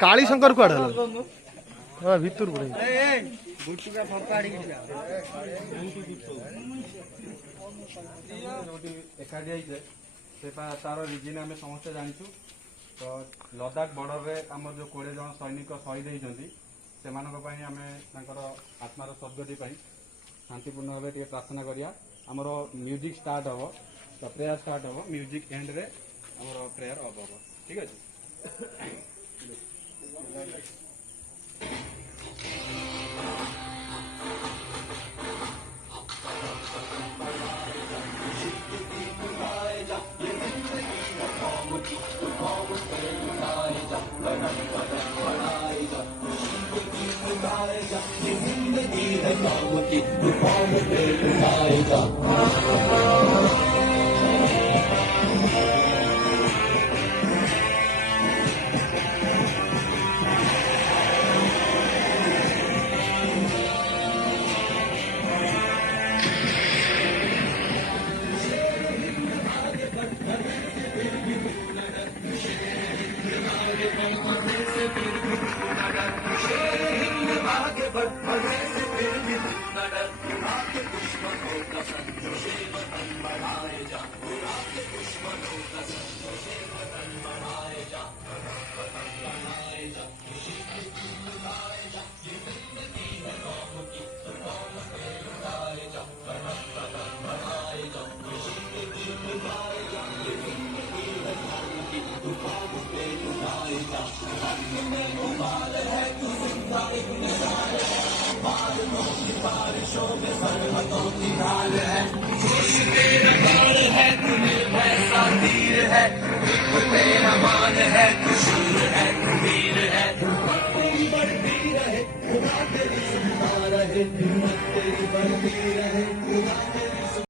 काली शंकर कुआड़ भितर पड़े एकाठी तार रिजन आम समस्ते जाचु तो लद्दाख बॉर्डर रे आम जो 20 जन सैनिक शहीद होती से आम आत्मार सद्गति शांतिपूर्ण भाव प्रार्थना करिया आमर म्यूजिक स्टार्ट हम तो प्रेयर स्टार्ट हम म्यूजिक एंड रे आमर प्रेयर अब हम ठीक है।